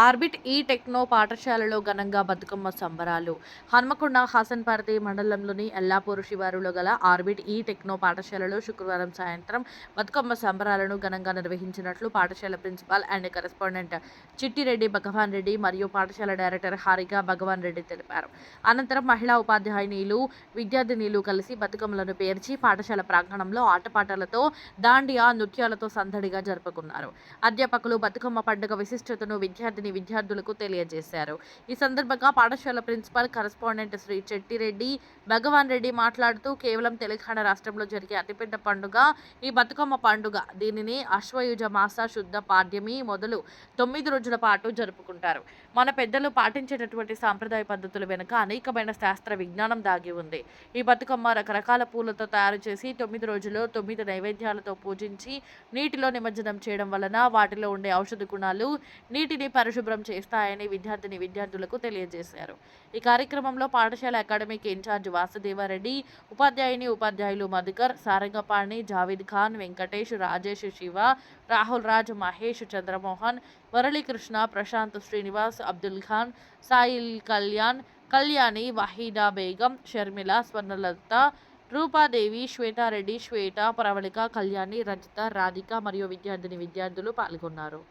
Orbit ఈ techno పాఠశాలలో ఘనంగా బతుకమ్మ సంబరాలు. హన్మకొండ హసన్పర్తి మండలంలోని ఎల్లాపూర్ శివారులో గల ఆర్బిట్ ఈ టెక్నో పాఠశాలలో శుక్రవారం సాయంత్రం బతుకమ్మ సంబరాలను ఘనంగా నిర్వహించినట్లు పాఠశాల ప్రిన్సిపాల్ అండ్ కరెస్పాండెంట్ చిట్టిరెడ్డి భగవాన్ రెడ్డి మరియు పాఠశాల డైరెక్టర్ హారిక భగవాన్ రెడ్డి తెలిపారు. అనంతరం మహిళా ఉపాధ్యాయునిలు, విద్యార్థినిలు కలిసి బతుకమ్మలను పేర్చి పాఠశాల ప్రాంగణంలో ఆటపాటలతో, దాండియా నృత్యాలతో సందడిగా జరుపుకున్నారు. అధ్యాపకులు బతుకమ్మ పండుగ విశిష్టతను విద్యార్థులకు తెలియజేశారు. ఈ సందర్భంగా పాఠశాల ప్రిన్సిపల్ కరెస్పాండెంట్ శ్రీ చెట్టిరెడ్డి భగవాన్ రెడ్డి మాట్లాడుతూ, కేవలం తెలంగాణ రాష్ట్రంలో జరిగే అతిపెద్ద పండుగ ఈ బతుకమ్మ పండుగ. దీనిని అశ్వయుజ మాస శుద్ధ పాడ్యమి మొదలు 9 రోజుల పాటు జరుపుకుంటారు. మన పెద్దలు పాటించేటటువంటి సాంప్రదాయ పద్ధతుల వెనుక అనేకమైన శాస్త్ర విజ్ఞానం దాగి ఉంది. ఈ బతుకమ్మ రకరకాల పూలతో తయారు చేసి 9 రోజులు 9 నైవేద్యాలతో పూజించి నీటిలో నిమజ్జనం చేయడం వలన వాటిలో ఉండే ఔషధ గుణాలు నీటిని పరిశుభ్రం చేస్తాయని విద్యార్థులకు తెలియజేశారు. ఈ కార్యక్రమంలో పాఠశాల అకాడమిక్ ఇన్ఛార్జ్ వాసుదేవారెడ్డి, ఉపాధ్యాయులు మధుకర్, సారంగపాణి, జావేద్ ఖాన్, వెంకటేష్, రాజేష్, శివ, రాహుల్ రాజ్, మహేష్, చంద్రమోహన్, మురళీకృష్ణ, ప్రశాంత్, శ్రీనివాస్, అబ్దుల్ ఖాన్, సాయిల్ కళ్యాణి, వహీదా బేగం, షర్మిల, స్వర్ణలత, రూపాదేవి, శ్వేతారెడ్డి, శ్వేత, ప్రవళిక, కళ్యాణి, రజిత, రాధిక మరియు విద్యార్థులు పాల్గొన్నారు.